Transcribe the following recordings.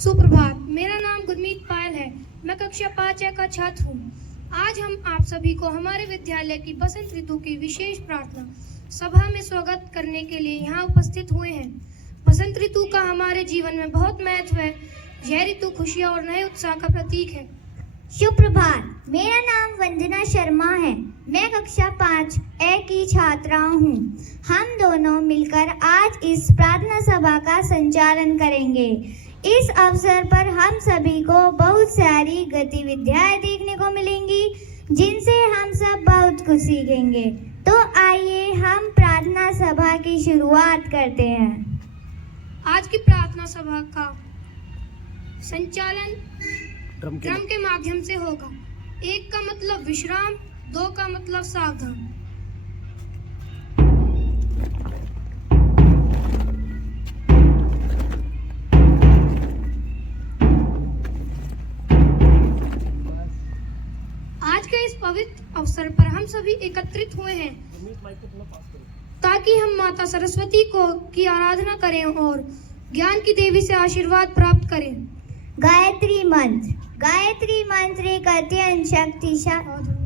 सुप्रभात। मेरा नाम गुरमीत पायल है। मैं कक्षा 5 का छात्र हूँ। आज हम आप सभी को हमारे विद्यालय की बसंत ऋतु की विशेष प्रार्थना सभा में स्वागत करने के लिए यहाँ उपस्थित हुए हैं। बसंत ऋतु का हमारे जीवन में बहुत महत्व है। यह ऋतु खुशियाँ और नए उत्साह का प्रतीक है। शुभ प्रभात। मेरा नाम वंदना शर्मा है। मैं कक्षा 5A की छात्रा हूँ। हम दोनों मिलकर आज इस प्रार्थना सभा का संचालन करेंगे। इस अवसर पर हम सभी को बहुत सारी गतिविधियाँ देखने को मिलेंगी जिनसे हम सब बहुत कुछ सीखेंगे। तो आइए हम प्रार्थना सभा की शुरुआत करते हैं। आज की प्रार्थना सभा का संचालन ड्रम के माध्यम से होगा। 1 का मतलब विश्राम, 2 का मतलब सावधान। आज के इस पवित्र अवसर पर हम सभी एकत्रित हुए हैं ताकि हम माता सरस्वती की आराधना करें और ज्ञान की देवी से आशीर्वाद प्राप्त करें। गायत्री मंत्र एक अत्यंत शक्तिशाली।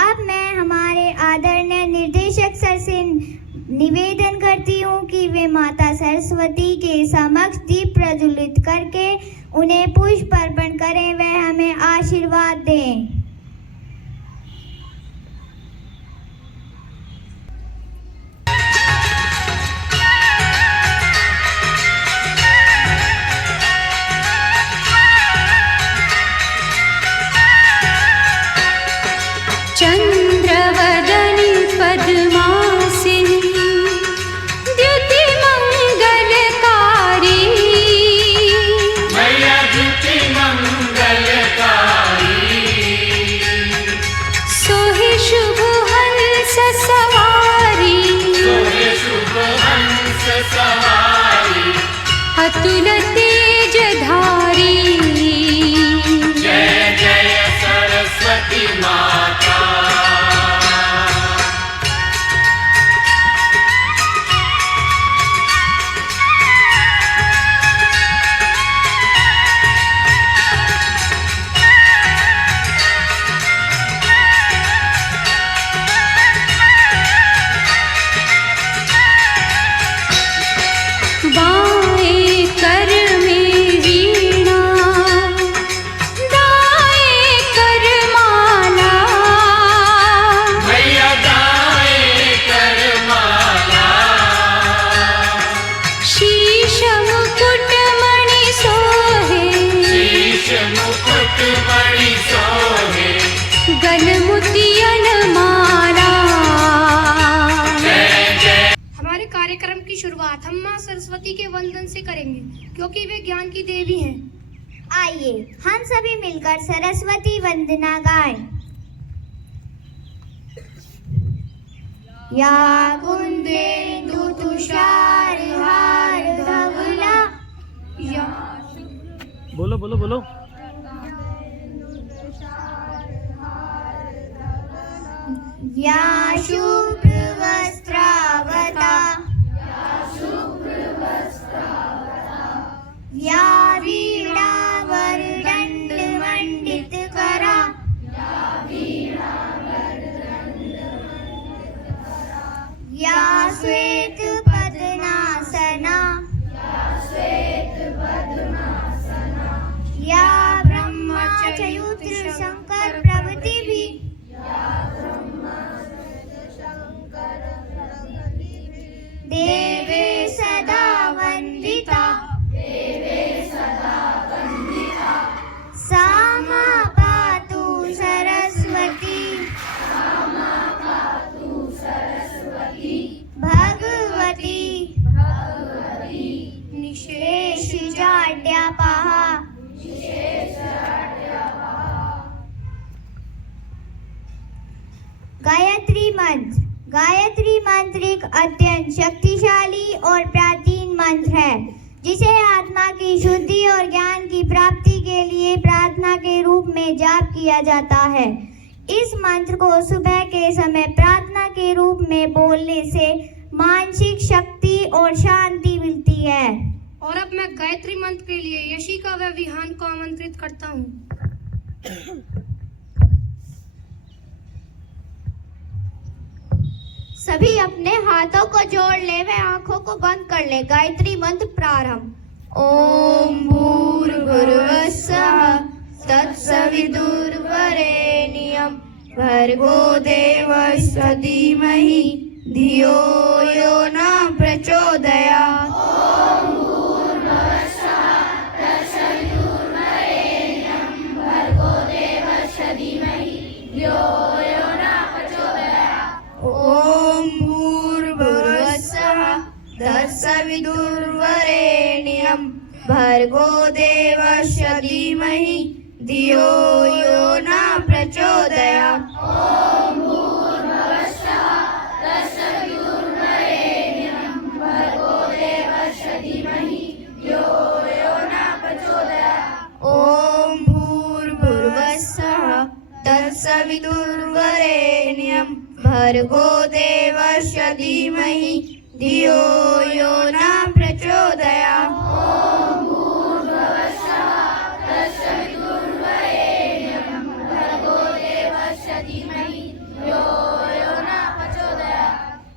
अब मैं हमारे आदरणीय निर्देशक सर से निवेदन करती हूँ कि वे माता सरस्वती के समक्ष दीप प्रज्वलित करके उन्हें पुष्प अर्पण करें, वे हमें आशीर्वाद दें। चंद्रवदनी पद्मासिनी द्युति मंगलकारी, मैया द्युति मंगलकारी। सोहे शुभ हंस सवारी, सोहे शुभ हंस सवारी। अतुल तेजधारी, जय जय सरस्वती माता। बाएं कर में वीणा, दाएं कर माला, मैया दाएं कर माला। शीश मुकुट मणि सोहे, शीश मुकुट मणि सोहे। गल मोतियन माला। जय जय। हमारे कार्यक्रम की शुरुआत हम माँ सरस्वती के वंदन से करेंगे क्योंकि वे ज्ञान की देवी हैं। आइए हम सभी मिलकर सरस्वती वंदना गाएं। या कुंदेन्दु तुषार हार धवला, या बोलो बोलो बोलो। या शुभ्र वस्त्रावता, या वीणा वरदंड मंडित करा, या श्वेत पद्मासना, या ब्रह्मचर्युत्र शंकर प्रभृति भी। देवे सदा वंदिता, सामा पातु सरस्वती, भगवती निशेष जाड्यापहा। गायत्री मंत्र एक अत्यंत शक्तिशाली और प्राचीन मंत्र है जिसे आत्मा की शुद्धि और ज्ञान की प्राप्ति के लिए प्रार्थना के रूप में जाप किया जाता है। इस मंत्र को सुबह के समय प्रार्थना के रूप में बोलने से मानसिक शक्ति और शांति मिलती है। और अब मैं गायत्री मंत्र के लिए यशिका व विहान को आमंत्रित करता हूँ। सभी अपने हाथों को जोड़ ले व आंखों को बंद कर ले। गायत्री मंत्र प्रारंभ। ओम भूर्भुवस्सुः तत्सवितुर्वरेण्यं भर्गो देवस्य धीमहि धियो यो न प्रचोदयात्। ओम भूर्भुवस्सुः तत्सवितुर्वरेण्यं भर्गो देवस्य धीमहि धियो यो न प्रचोदयात्। ओम भूर्भुवस्सुः तत्सवितुर्वरेण्यं भर्गो देवस्य धीमहि धियो यो न प्रचोदयात्।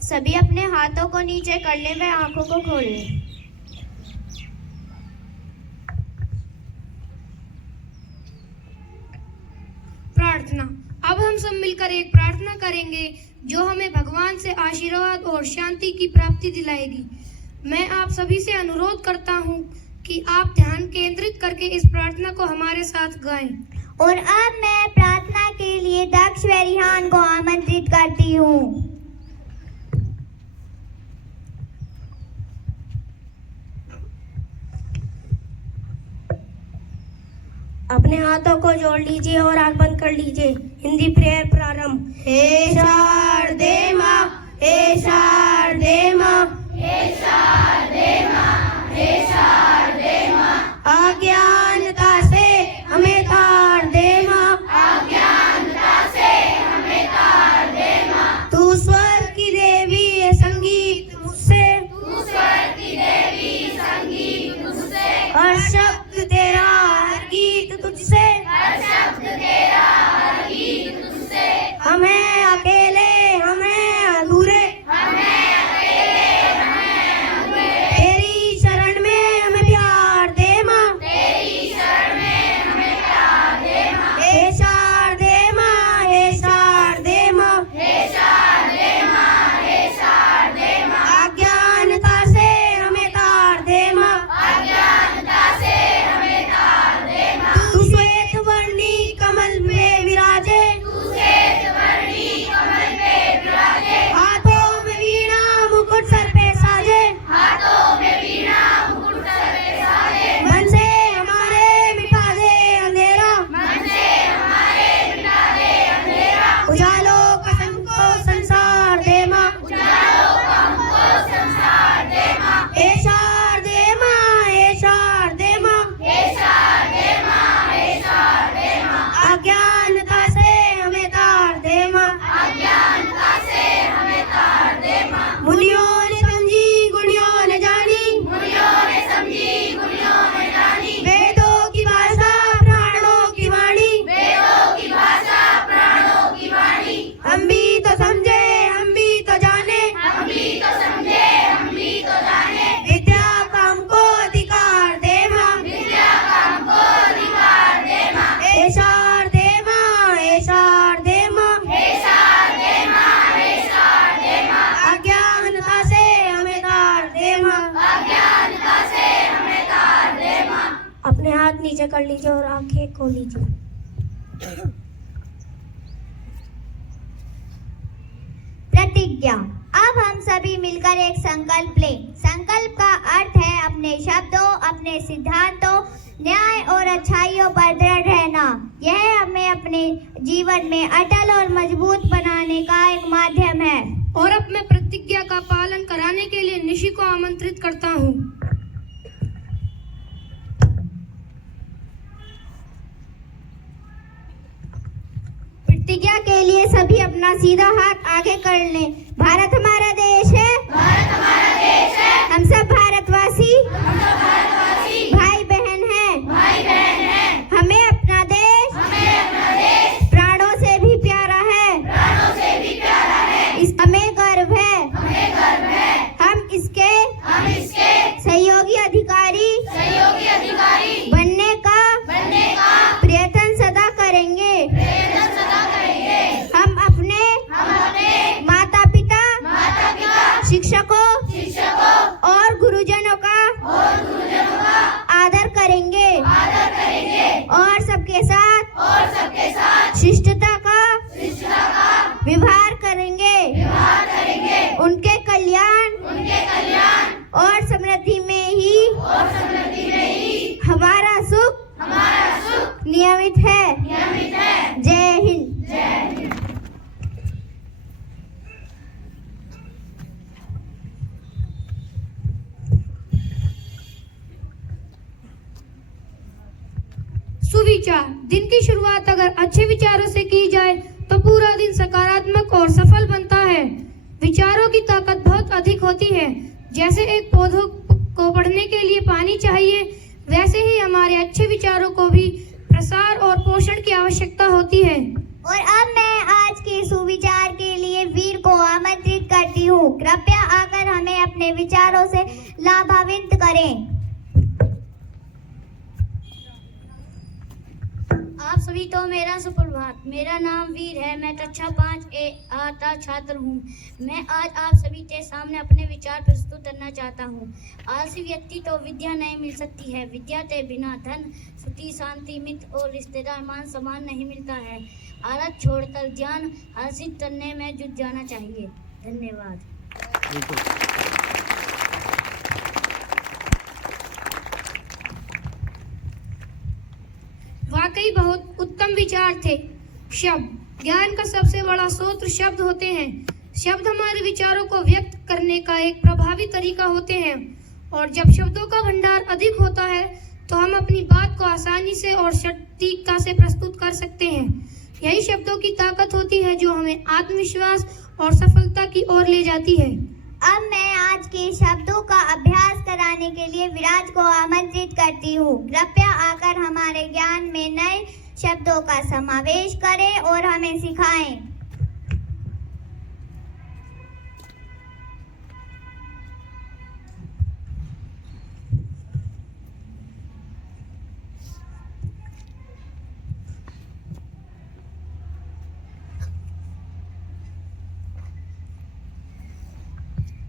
सभी अपने हाथों को नीचे कर ले व आंखों को खोल ले। प्रार्थना। अब हम सब मिलकर एक प्रार्थना करेंगे जो हमें भगवान से आशीर्वाद और शांति की प्राप्ति दिलाएगी। मैं आप सभी से अनुरोध करता हूँ कि आप ध्यान केंद्रित करके इस प्रार्थना को हमारे साथ गाएं। और अब मैं प्रार्थना के लिए दक्ष व रिहान को आमंत्रित करती हूँ। अपने हाथों को जोड़ लीजिए और आंख बंद कर लीजिए। हिंदी प्रेयर प्रारंभ। हे शारदे माँ, हे शारदे माँ, हे शारदे माँ, हे शारदे माँ, अज्ञानता से हमें तार दे माँ, अज्ञानता से हमें तार दे माँ। तू स्वर्ग की देवी है संगीत मुझसे, तू स्वर्ग की देवी संगीत मुझसे, हर शब्द तेरा हर गीत तुझसे, हर शब्द तेरा हर गीत तुझसे। हमें अकेले हमें अधूरे, हमें अकेले हमें अधूरे, तेरी शरण में हमें प्यार दे माँ, तेरी शरण में हमें प्यार दे माँ। हे शारदे माँ, हे शारदे माँ, हे शारदे माँ, हे शारदे माँ, अज्ञानता से हमें तार दे माँ, अज्ञानता से हमें तार दे माँ। तू श्वेत वर्णी कमल में विराजे, तू श्वेत वर्णी कमल में विराजे, हाथों में वीणा मुकुट सर पे साजे, हाथों में वीणा मुकुट सर पे साजे। मन से हमारे मिटा दे अंधेरा, मन से हमारे मिटा दे अंधेरा। उजालों का हमको संसार दे माँ, उजालों का हमको संसार दे माँ। हे शारदे माँ, हे शारदे माँ, हे शारदे माँ, हे शारदे माँ, अज्ञानता से हमें तार दे माँ, अज्ञानता से हमें तार दे माँ। मुनियों ने समझी गुणियों ने जानी, मुनियों ने समझी गुणियों ने जानी, वेदों की भाषा प्राणों की वाणी, वेदों की भाषा प्राणों की वाणी। हम भी तो समझे हम भी तो जाने, हम भी तो समझे हम भी तो जाने, विद्या का हमको अधिकार दे माँ, विद्या का हमको अधिकार दे माँ। हे शारदे माँ, हे शारदे माँ, हे शारदे माँ, हे शारदे माँ, अज्ञानता से हमें तार दे माँ, अज्ञानता से हमें तार दे माँ। अपने हाथ नीचे कर लीजिए और आंखें खोल लीजिए। प्रतिज्ञा। अब हम सभी मिलकर एक संकल्प लें। संकल्प का अर्थ है अपने शब्दों, अपने सिद्धांतों, न्याय और अच्छाइयों पर दृढ़ रहना। यह हमें अपने जीवन में अटल और मजबूत बनाने का एक माध्यम है। और अब मैं प्रतिज्ञा का पालन कराने के लिए निशि को आमंत्रित करता हूँ। प्रतिज्ञा के लिए सभी अपना सीधा हाथ आगे कर लें। भारत हमारा देश है, भारत हमारा देश है, हम सब भारतवासी, हम सब सहयोगी अधिकारी बनने का प्रयत्न सदा करेंगे। हम अपने माता पिता शिक्षकों और गुरुजनों का आदर करेंगे और सबके साथ शिष्टता का व्यवहार करेंगे। उनके कल्याण और समृद्धि में ही हमारा सुख नियमित है। जय हिंद। सुविचार। दिन की शुरुआत अगर अच्छे विचारों से की जाए तो पूरा दिन सकारात्मक और सफल बनता है। विचारों की ताकत बहुत अधिक होती है। जैसे एक पौधों को बढ़ने के लिए पानी चाहिए, वैसे ही हमारे अच्छे विचारों को भी प्रसार और पोषण की आवश्यकता होती है। और अब मैं आज के सुविचार के लिए वीर को आमंत्रित करती हूँ। कृपया आकर हमें अपने विचारों से लाभान्वित करें। आप सभी को मेरा सुप्रभात। मेरा नाम वीर है। मैं कक्षा 5A का छात्र हूँ। मैं आज आप सभी के सामने अपने विचार प्रस्तुत करना चाहता हूँ। आलसी व्यक्ति को विद्या नहीं मिल सकती है। विद्या के बिना धन, सुखी, शांति, मित्र और रिश्तेदार, मान सम्मान नहीं मिलता है। आलस छोड़कर ज्ञान हासिल करने में जुट जाना चाहिए। धन्यवाद। वाकई बहुत उत्तम विचार थे। शब्द ज्ञान का सबसे बड़ा स्रोत शब्द होते हैं। शब्द हमारे विचारों को व्यक्त करने का एक प्रभावी तरीका होते हैं और जब शब्दों का भंडार अधिक होता है तो हम अपनी बात को आसानी से और सटीकता से प्रस्तुत कर सकते हैं। यही शब्दों की ताकत होती है जो हमें आत्मविश्वास और सफलता की ओर ले जाती है। अब मैं आज के शब्दों का अभ्यास कराने के लिए विराज को आमंत्रित करती हूँ। कृपया आकर हमारे ज्ञान में नए शब्दों का समावेश करें और हमें सिखाएं।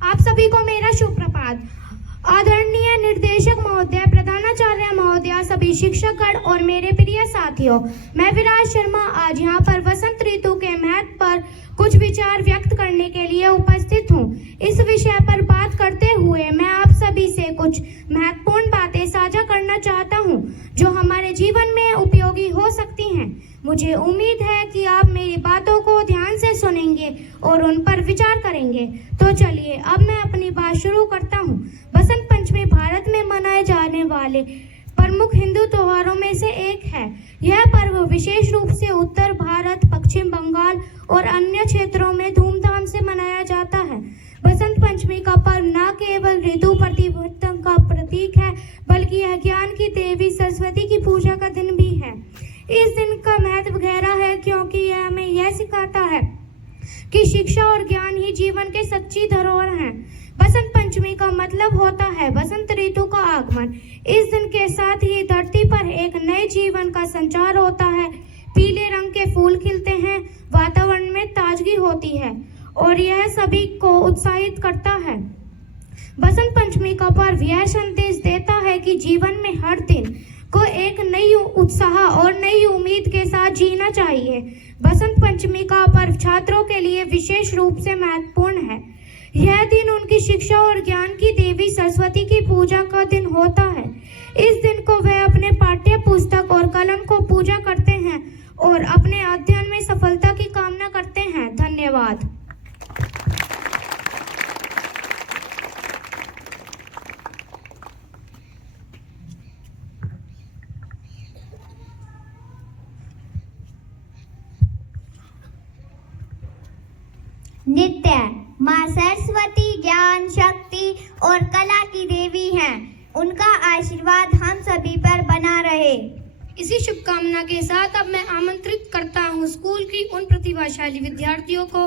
आप सभी को मेरा शुभ प्रभात। आदरणीय निर्देशक महोदय, प्रधानाचार्य महोदय, सभी शिक्षकगण और मेरे प्रिय साथियों, मैं विराज शर्मा आज यहाँ पर वसंत ऋतु के महत्व पर कुछ विचार व्यक्त करने के लिए उपस्थित हूँ। इस विषय पर बात करते हुए मैं आप सभी से कुछ महत्वपूर्ण बातें साझा करना चाहता हूँ जो हमारे जीवन में उपयोगी हो सकती हैं। मुझे उम्मीद है कि आप मेरी बातों को ध्यान से सुनेंगे और उन पर विचार करेंगे। तो चलिए अब मैं अपनी बात शुरू करता हूँ। बसंत पंचमी भारत में मनाए जाने वाले प्रमुख हिंदू त्योहारों में से एक है। यह पर्व विशेष रूप से उत्तर भारत, पश्चिम बंगाल और अन्य क्षेत्रों में धूमधाम से मनाया जाता है। बसंत पंचमी का पर्व न केवल ऋतु परिवर्तन का प्रतीक है, बल्कि यह ज्ञान की देवी सरस्वती की पूजा का दिन भी है। इस दिन का महत्व गहरा है क्योंकि यह हमें यह सिखाता है कि शिक्षा और ज्ञान ही जीवन के सच्ची धरोहर हैं। बसंत पंचमी का मतलब होता है बसंत ऋतु का आगमन। इस दिन के साथ ही धरती पर एक नए जीवन का संचार होता है। पीले रंग के फूल खिलते हैं, वातावरण में ताजगी होती है और यह सभी को उत्साहित करता है। बसंत पंचमी का पर्व यह संदेश देता है कि जीवन में हर दिन को एक नई उत्साह और नई उम्मीद के साथ जीना चाहिए। बसंत पंचमी का पर्व छात्रों के लिए विशेष रूप से महत्वपूर्ण है। यह दिन उनकी शिक्षा और ज्ञान की देवी सरस्वती की पूजा का दिन होता है। इस दिन को वे अपने पाठ्य पुस्तक और कलम को पूजा करते हैं और अपने अध्ययन में सफलता की कामना करते हैं। धन्यवाद। नित्य माँ सरस्वती ज्ञान, शक्ति और कला की देवी हैं। उनका आशीर्वाद हम सभी पर बना रहे। इसी शुभकामना के साथ अब मैं आमंत्रित करता हूँ स्कूल की उन प्रतिभाशाली विद्यार्थियों को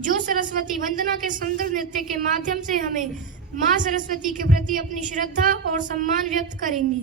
जो सरस्वती वंदना के सुंदर नृत्य के माध्यम से हमें माँ सरस्वती के प्रति अपनी श्रद्धा और सम्मान व्यक्त करेंगी।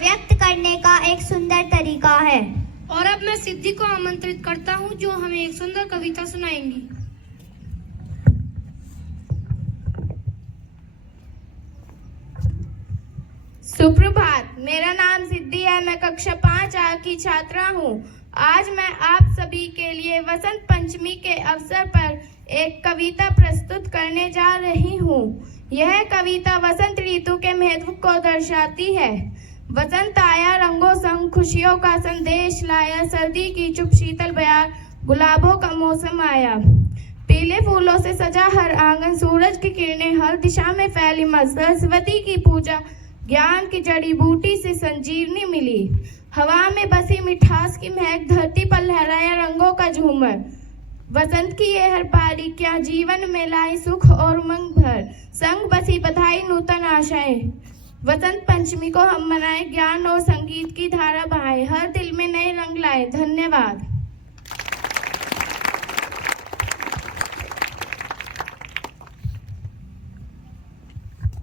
व्यक्त करने का एक सुंदर तरीका है। और अब मैं सिद्धि को आमंत्रित करता हूँ जो हमें एक सुंदर कविता सुनाएंगी। सुप्रभात, मेरा नाम सिद्धि है। मैं कक्षा 5A की छात्रा हूँ। आज मैं आप सभी के लिए वसंत पंचमी के अवसर पर एक कविता प्रस्तुत करने जा रही हूँ। यह कविता वसंत ऋतु के महत्व को दर्शाती है। वसंत आया रंगों संग, खुशियों का संदेश लाया, सर्दी की चुप शीतल बयार, गुलाबों का मौसम आया। पीले फूलों से सजा हर आंगन, सूरज की किरणें हर दिशा में फैली मस्त, सरस्वती की पूजा, ज्ञान की जड़ी बूटी से संजीवनी मिली। हवा में बसी मिठास की महक, धरती पर लहराया रंगों का झूमर। वसंत की ये हर पारी क्या जीवन में लाई सुख और उमंग भर, संग बसी बधाई नूतन आशाएं। वसंत पंचमी को हम मनाएं, ज्ञान और संगीत की धारा बहाए, हर दिल में नए रंग लाए। धन्यवाद।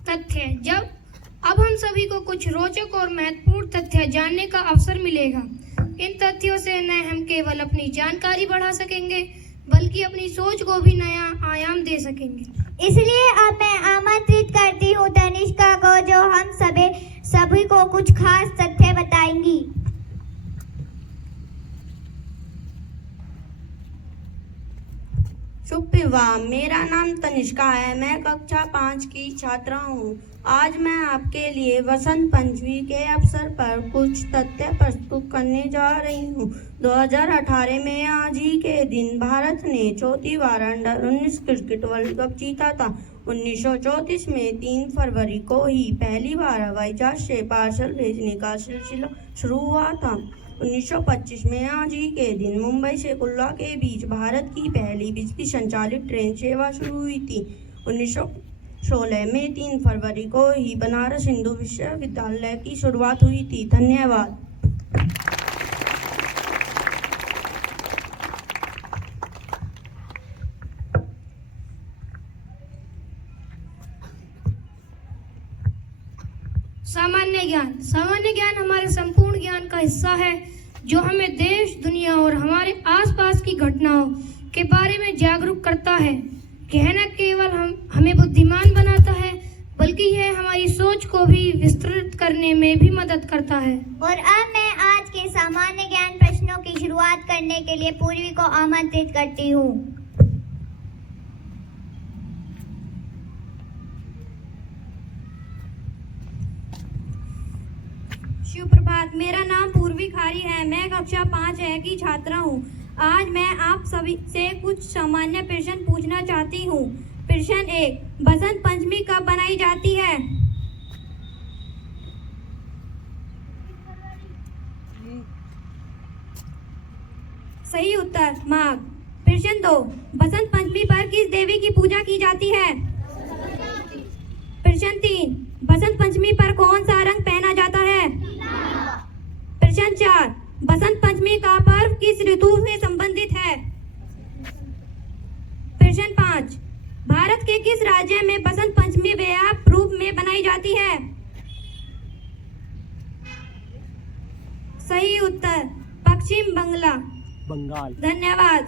तथ्य। जब अब हम सभी को कुछ रोचक और महत्वपूर्ण तथ्य जानने का अवसर मिलेगा। इन तथ्यों से न हम केवल अपनी जानकारी बढ़ा सकेंगे बल्कि अपनी सोच को भी नया आयाम दे सकेंगे। इसलिए अब मैं आमंत्रित करती हूँ तनिष्का को, जो हम सभी को कुछ खास तथ्य बताएंगी। सुप्रभात, मेरा नाम तनिष्का है। मैं कक्षा 5 की छात्रा हूँ। आज मैं आपके लिए वसंत पंचमी के अवसर पर कुछ तथ्य प्रस्तुत करने जा रही हूँ। 2018 में आज ही के दिन भारत ने चौथी बार अंडर-19 क्रिकेट वर्ल्ड कप जीता था। 1934 में 3 फरवरी को ही पहली बार हवाई जहाज से पार्सल भेजने का सिलसिला शुरू हुआ था। 1925 में आज ही के दिन मुंबई से कुल्ला के बीच भारत की पहली बिजली संचालित ट्रेन सेवा शुरू हुई थी। 2016 में 3 फरवरी को ही बनारस हिंदू विश्वविद्यालय की शुरुआत हुई थी। धन्यवाद। सामान्य ज्ञान हमारे संपूर्ण ज्ञान का हिस्सा है जो हमें देश, दुनिया और हमारे आसपास की घटनाओं के बारे में जागरूक करता है। यह न केवल हमें बुद्धिमान बनाता है बल्कि यह हमारी सोच को भी विस्तृत करने में भी मदद करता है। और अब मैं आज के सामान्य ज्ञान प्रश्नों की शुरुआत करने के लिए पूर्वी को आमंत्रित करती हूँ। शिव प्रभात। मेरा नाम पूर्वी खारी है। मैं कक्षा 5A की छात्रा हूँ। आज मैं आप सभी से कुछ सामान्य प्रश्न पूछना चाहती हूँ। प्रश्न 1, बसंत पंचमी कब बनाई जाती है? सही उत्तर माघ। प्रश्न 2, बसंत पंचमी पर किस देवी की पूजा की जाती है? प्रश्न 3, बसंत पंचमी पर कौन सा रंग पहना जाता है? प्रश्न 4, बसंत पंचमी का पर्व किस ऋतु से संबंधित है? प्रश्न 5, भारत के किस राज्य में बसंत पंचमी व्यापक रूप में बनाई जाती है? सही उत्तर पश्चिम बंगाल। धन्यवाद।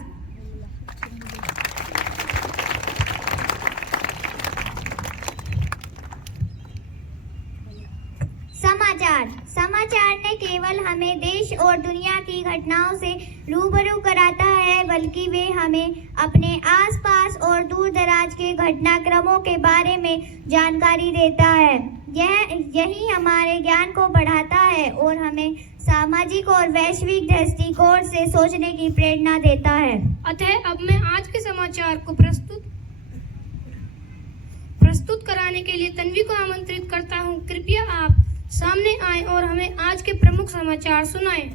समाचार न केवल हमें देश और दुनिया की घटनाओं से रूबरू कराता है बल्कि वे हमें अपने आसपास और दूर दराज के घटनाक्रमों के बारे में जानकारी देता है। यही हमारे ज्ञान को बढ़ाता है और हमें सामाजिक और वैश्विक दृष्टिकोण से सोचने की प्रेरणा देता है। अतः अब मैं आज के समाचार को प्रस्तुत कराने के लिए तन्वी को आमंत्रित करता हूँ। कृपया आप सामने आएं और हमें आज के प्रमुख समाचार सुनाएं।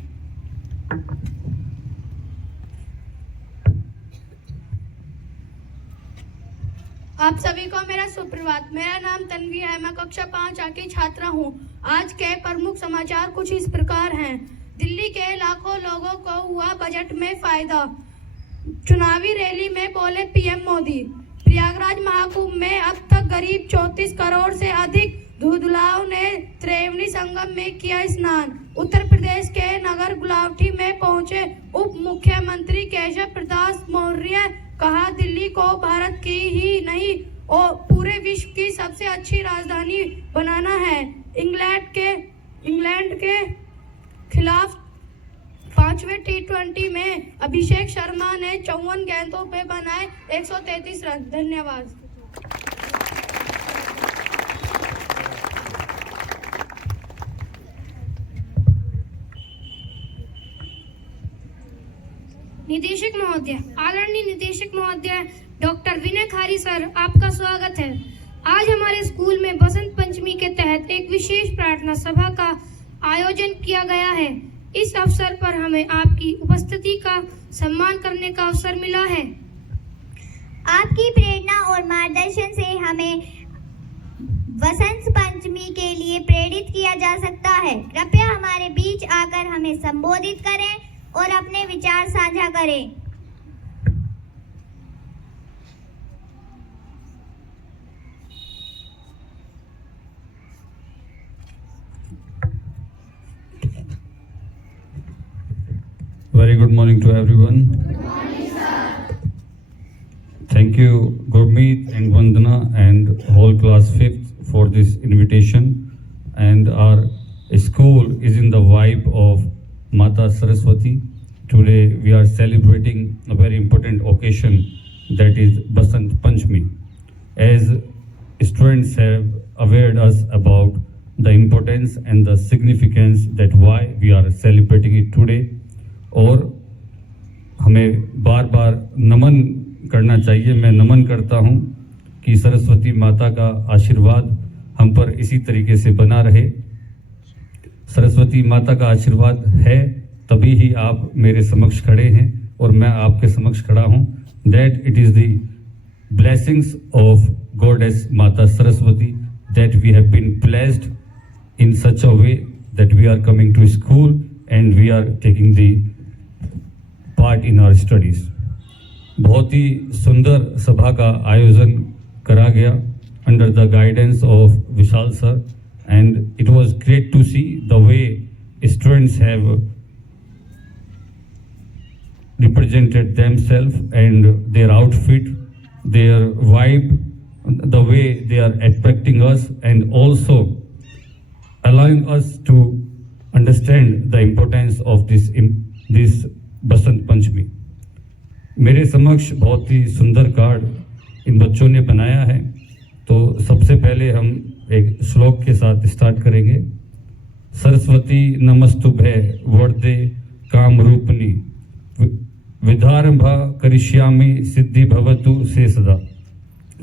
आप सभी को मेरा सुप्रभात। मेरा नाम तन्वी है। मैं कक्षा 5A की छात्रा हूँ। आज के प्रमुख समाचार कुछ इस प्रकार हैं। दिल्ली के लाखों लोगों को हुआ बजट में फायदा। चुनावी रैली में बोले पीएम मोदी। प्रयागराज महाकुंभ में अब तक करीब 34 करोड़ से अधिक धुधुलाओं ने त्रिवेणी संगम में किया स्नान। उत्तर प्रदेश के नगर गुलावटी में पहुंचे उप मुख्यमंत्री केशव प्रसाद मौर्य कहा, दिल्ली को भारत की ही नहीं और पूरे विश्व की सबसे अच्छी राजधानी बनाना है। इंग्लैंड के खिलाफ 5वें T20 में अभिषेक शर्मा ने 54 गेंदों पे बनाए 133 रन। धन्यवाद। निदेशक महोदय, आदरणीय निदेशक महोदय डॉक्टर विनय खारी सर, आपका स्वागत है। आज हमारे स्कूल में बसंत पंचमी के तहत एक विशेष प्रार्थना सभा का आयोजन किया गया है। इस अवसर पर हमें आपकी उपस्थिति का सम्मान करने का अवसर मिला है। आपकी प्रेरणा और मार्गदर्शन से हमें बसंत पंचमी के लिए प्रेरित किया जा सकता है। कृपया हमारे बीच आकर हमें संबोधित करें और अपने विचार साझा करें। Very good morning to everyone. Good morning, sir. Thank you, Gurmeet and Vandana and whole class 5th for this invitation. And our school is in the vibe of Mata Saraswati. Today we are celebrating a very important occasion, that is Basant Panchami. As students have awared us about the importance and the significance that why we are celebrating it today. और हमें बार बार नमन करना चाहिए। मैं नमन करता हूँ कि सरस्वती माता का आशीर्वाद हम पर इसी तरीके से बना रहे। सरस्वती माता का आशीर्वाद है तभी ही आप मेरे समक्ष खड़े हैं और मैं आपके समक्ष खड़ा हूँ। That it is the blessings of Goddess Mata Saraswati that we have been blessed in such a way that we are coming to school and we are taking the part in our studies. बहुत ही सुंदर सभा का आयोजन करा गया under the guidance of Vishal sir, and it was great to see the way students have represented themselves and their outfit, their vibe, the way they are attracting us and also allowing us to understand the importance of this Basant Panchami. मेरे समक्ष बहुत ही सुंदर card इन बच्चों ने बनाया है, तो सबसे पहले हम एक श्लोक के साथ स्टार्ट करेंगे. सरस्वती नमस्तुभे वरदे कामरूपिणी विधारंभा करिष्यामि सिद्धि भवतु से सदा.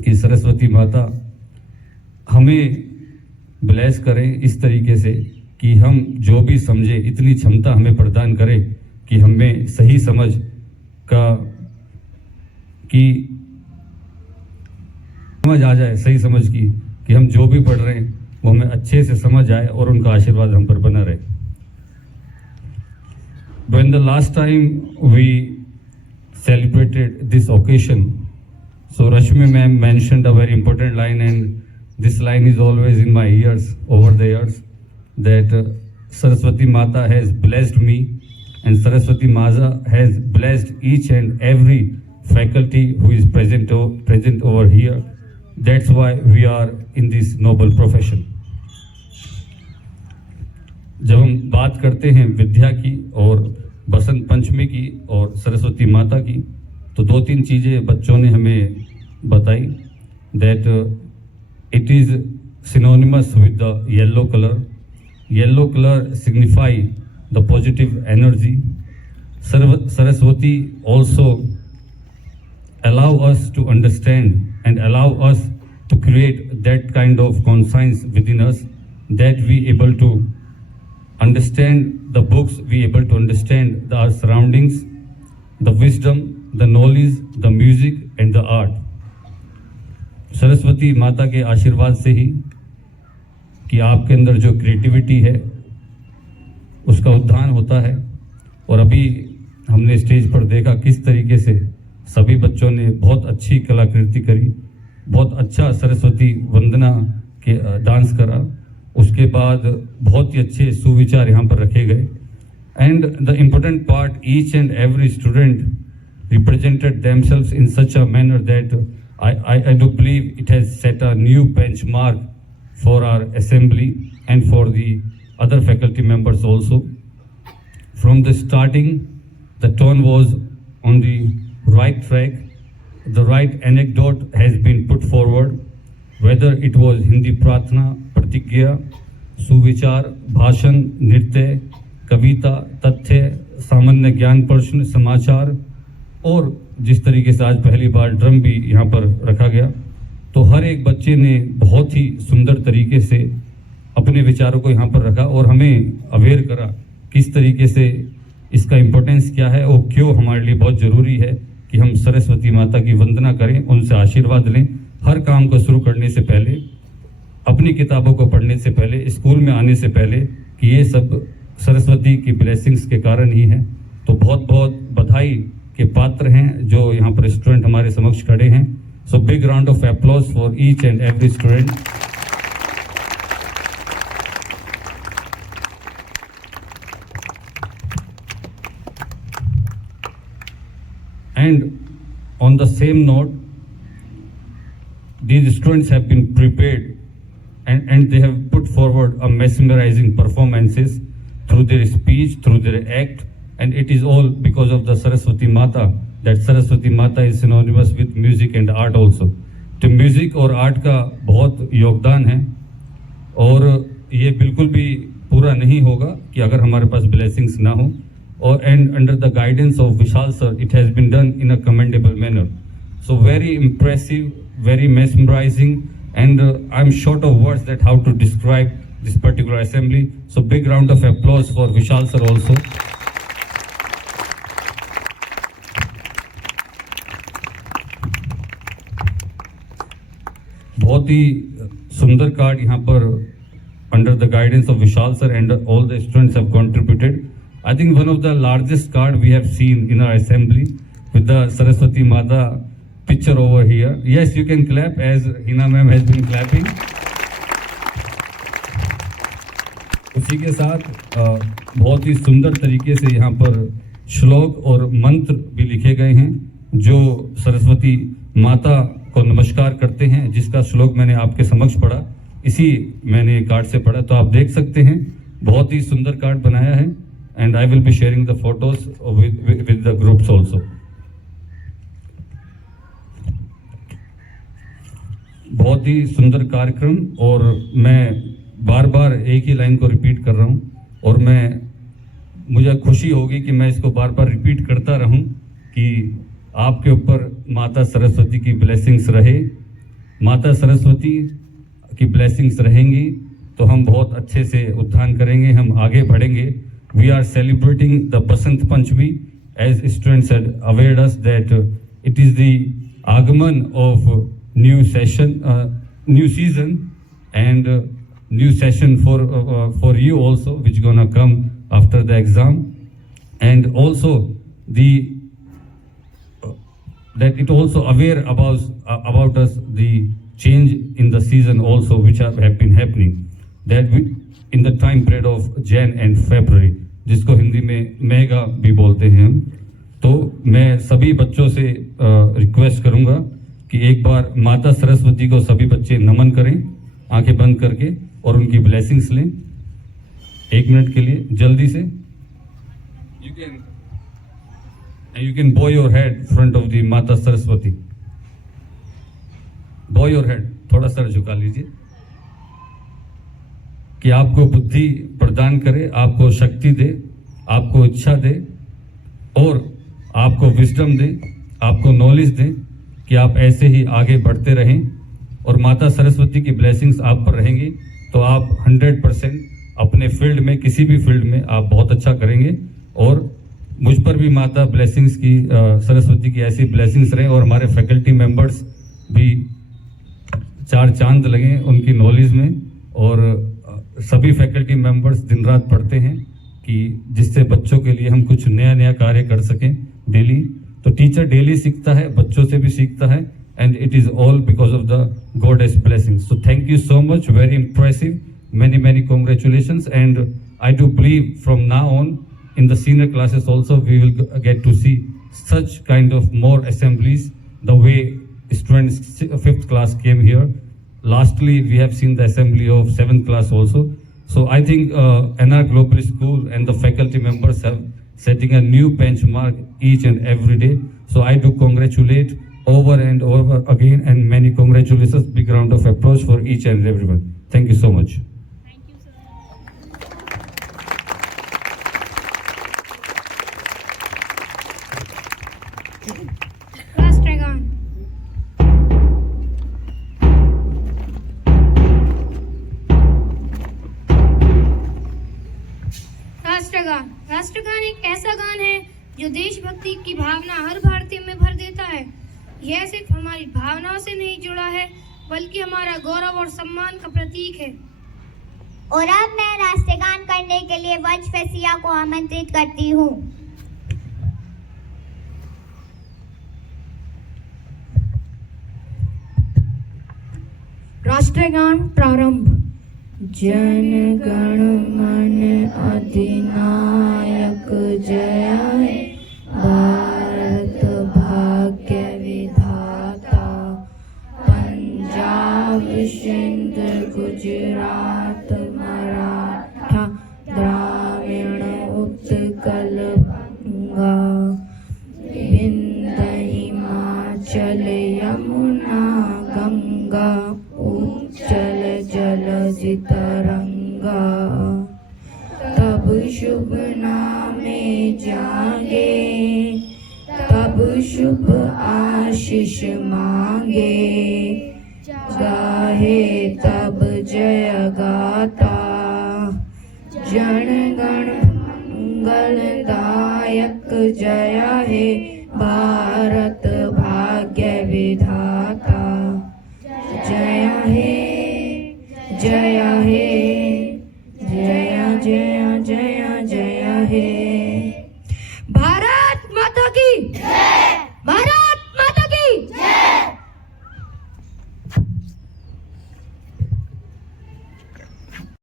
कि सरस्वती माता हमें ब्लेस करें इस तरीके से कि हम जो भी समझे इतनी क्षमता हमें प्रदान करें कि हमें सही समझ का कि समझ आ जाए, सही समझ की कि हम जो भी पढ़ रहे हैं वो हमें अच्छे से समझ आए और उनका आशीर्वाद हम पर बना रहे. When the last time we celebrated this occasion, so Rashmi ma'am mentioned a very important line, and this line is always in my ears over the years, that Saraswati Mata has blessed me and Saraswati Mata has blessed each and every faculty who is present over here. That's why we are in this noble profession. जब हम बात करते हैं विद्या की और बसंत पंचमी की और सरस्वती माता की, तो दो तीन चीज़ें बच्चों ने हमें बताई. That it is synonymous with the yellow color. Yellow color signify the positive energy. Saraswati also allow us to understand and allow us to create that kind of conscience within us, that we able to understand the books, we able to understand our surroundings, the wisdom, the knowledge, the music and the art. Saraswati माता के आशीर्वाद से ही कि आपके अंदर जो creativity है उसका उत्थान होता है. और अभी हमने स्टेज पर देखा किस तरीके से सभी बच्चों ने बहुत अच्छी कलाकृति करी, बहुत अच्छा सरस्वती वंदना के डांस करा. उसके बाद बहुत ही अच्छे सुविचार यहाँ पर रखे गए. And the important part, each and every student represented themselves in such a manner that I do believe it has set a new benchmark for our assembly and for the other faculty members also. From the starting, the tone was on the right track. The right anecdote has been put forward, whether it was Hindi Pratna, Pratigya, Suvichar, Bhashan, Nritya, Kavita, Tathya, सामान्य ज्ञान प्रश्न, समाचार, और जिस तरीके से आज पहली बार ड्रम भी यहाँ पर रखा गया, तो हर एक बच्चे ने बहुत ही सुंदर तरीके से अपने विचारों को यहाँ पर रखा और हमें अवेयर करा किस तरीके से इसका इम्पोर्टेंस क्या है और क्यों हमारे लिए बहुत ज़रूरी है कि हम सरस्वती माता की वंदना करें, उनसे आशीर्वाद लें. हर काम को शुरू करने से पहले, अपनी किताबों को पढ़ने से पहले, स्कूल में आने से पहले, कि ये सब सरस्वती की ब्लेसिंग्स के कारण ही है. तो बहुत बहुत बधाई के पात्र हैं जो यहाँ पर स्टूडेंट हमारे समक्ष खड़े हैं. So big round of applause for each and every student. And on the same note, these students have been prepared and they have put forward a mesmerizing performances through their speech, through their act, and it is all because of the Saraswati Mata, that Saraswati Mata is synonymous with music and art also. तो music और art का बहुत योगदान है और ये बिल्कुल भी पूरा नहीं होगा कि अगर हमारे पास ब्लेसिंग्स ना हो. और and under the guidance of Vishal sir, it has been done in a commendable manner. So very impressive, very mesmerizing, and I'm short of words that how to describe this particular assembly. So big round of applause for Vishal sir also. बहुत ही सुंदर card यहाँ पर under the guidance of Vishal sir and all the students have contributed. I think one of the largest card we have seen in our assembly with the Saraswati Mata picture over here. Yes, you can clap as Hina ma'am has been clapping. उसी के साथ बहुत ही सुंदर तरीके से यहाँ पर श्लोक और मंत्र भी लिखे गए हैं जो सरस्वती माता को नमस्कार करते हैं, जिसका श्लोक मैंने आपके समक्ष पढ़ा, इसी मैंने कार्ड से पढ़ा। तो आप देख सकते हैं बहुत ही सुंदर कार्ड बनाया है and I will be sharing the photos with the groups also. बहुत ही सुंदर कार्यक्रम और मैं बार बार एक ही लाइन को रिपीट कर रहा हूं और मुझे खुशी होगी कि मैं इसको बार बार रिपीट करता रहूं कि आपके ऊपर माता सरस्वती की ब्लेसिंग्स रहे। माता सरस्वती की ब्लेसिंग्स रहेंगी तो हम बहुत अच्छे से उत्थान करेंगे, हम आगे बढ़ेंगे। We are celebrating the Basant Panchami as students had awared us that it is the आगमन of new season and new session for you also, which gonna come after the exam, and also that it also aware about us the change in the season also which have been happening, that we, in the time period of Jan and February, जिसको हिंदी में mega भी बोलते हैं हम। तो मैं सभी बच्चों से रिक्वेस्ट करूंगा कि एक बार माता सरस्वती को सभी बच्चे नमन करें आंखें बंद करके और उनकी ब्लेसिंग्स लें। 1 मिनट के लिए जल्दी से you can bow your head front of the माता सरस्वती। bow your head, थोड़ा सर झुका लीजिए कि आपको बुद्धि प्रदान करे, आपको शक्ति दे, आपको इच्छा दे और आपको विजडम दे, आपको नॉलेज दे कि आप ऐसे ही आगे बढ़ते रहें और माता सरस्वती की ब्लेसिंग्स आप पर रहेंगी तो आप 100% अपने फील्ड में, किसी भी फील्ड में आप बहुत अच्छा करेंगे। और मुझ पर भी माता ब्लेसिंग्स की, सरस्वती की ऐसी ब्लेसिंग्स रहे और हमारे फैकल्टी मेंबर्स भी 4 चांद लगे उनकी नॉलेज में। और सभी फैकल्टी मेंबर्स दिन रात पढ़ते हैं कि जिससे बच्चों के लिए हम कुछ नया कार्य कर सकें डेली। तो टीचर डेली सीखता है, बच्चों से भी सीखता है, and it is all because of the goddess blessings. So thank you so much, very impressive, many congratulations, and I do believe from now on in the senior classes also we will get to see such kind of more assemblies the way students 5th class came here. Lastly we have seen the assembly of 7th class also. So I think NR Global School and the faculty members have setting a new benchmark each and every day. So I do congratulate over and over again and many congratulations, big round of applause for each and everyone. Thank you so much. राष्ट्रगान। राष्ट्रगान एक ऐसा गान है जो देशभक्ति की भावना हर भारतीय में भर देता है। यह सिर्फ हमारी भावनाओं से नहीं जुड़ा है बल्कि हमारा गौरव और सम्मान का प्रतीक है। और अब मैं राष्ट्रगान करने के लिए वंश फैसिया को आमंत्रित करती हूँ। राष्ट्रगान प्रारंभ। जन गण मन अधिनायक जय हे, भारत भाग्य विधाता, पंजाब सिंध गुजरात मराठा द्राविण उत्कल बंगा, विंध्य हिमाचल यमुना गंगा, उज्जल जलधि तरंगा। तब शुभ नामे जागे, तब शुभ आशीष मांगे, गाहे तब जय गाता, जन गण मंगलदायक जय हे, भारत भाग्य विधाता, जय हे जय हे